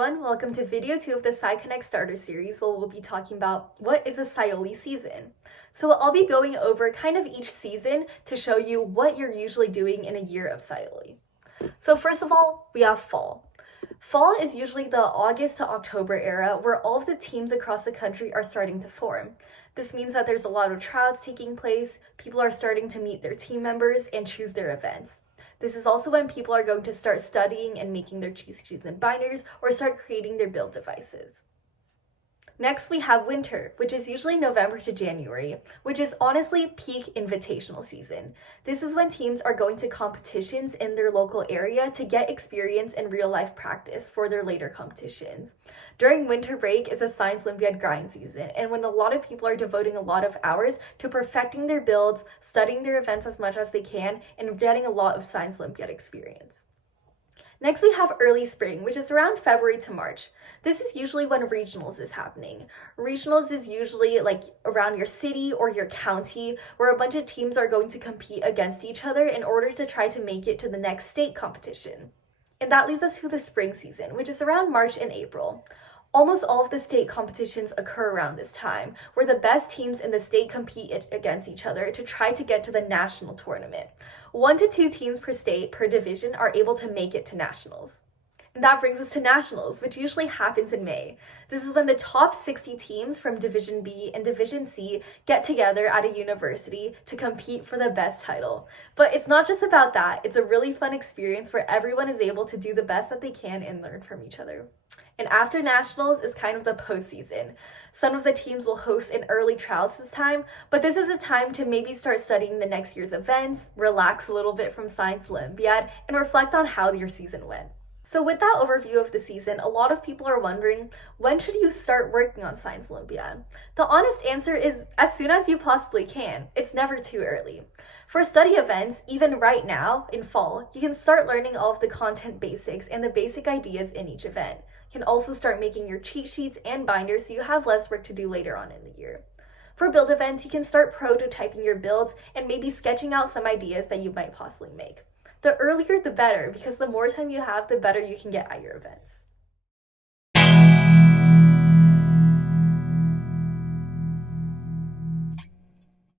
everyone, welcome to video 2 of the SciConnect Starter Series, where we'll be talking about what is a SciOly season. So I'll be going over kind of each season to show you what you're usually doing in a year of SciOly. So first of all, we have fall. Fall is usually the August to October era where all of the teams across the country are starting to form. This means that there's a lot of tryouts taking place, people are starting to meet their team members and choose their events. This is also when people are going to start studying and making their cheat sheets and binders or start creating their build devices. Next, we have winter, which is usually November to January, which is honestly peak invitational season. This is when teams are going to competitions in their local area to get experience and real-life practice for their later competitions. During winter break is a Science Olympiad grind season, and when a lot of people are devoting a lot of hours to perfecting their builds, studying their events as much as they can, and getting a lot of Science Olympiad experience. Next, we have early spring, which is around February to March. This is usually when regionals is happening. Regionals is usually like around your city or your county, where a bunch of teams are going to compete against each other in order to try to make it to the next state competition. And that leads us to the spring season, which is around March and April. Almost all of the state competitions occur around this time, where the best teams in the state compete against each other to try to get to the national tournament. 1 to 2 teams per state per division are able to make it to nationals. And that brings us to nationals, which usually happens in May. This is when the top 60 teams from Division B and Division C get together at a university to compete for the best title. But it's not just about that. It's a really fun experience where everyone is able to do the best that they can and learn from each other. And after nationals is kind of the postseason. Some of the teams will host an early tryouts this time, but this is a time to maybe start studying the next year's events, relax a little bit from Science Olympiad, and reflect on how your season went. So with that overview of the season, a lot of people are wondering, when should you start working on Science Olympiad? The honest answer is as soon as you possibly can. It's never too early. For study events, even right now, in fall, you can start learning all of the content basics and the basic ideas in each event. You can also start making your cheat sheets and binders so you have less work to do later on in the year. For build events, you can start prototyping your builds and maybe sketching out some ideas that you might possibly make. The earlier the better, because the more time you have, the better you can get at your events.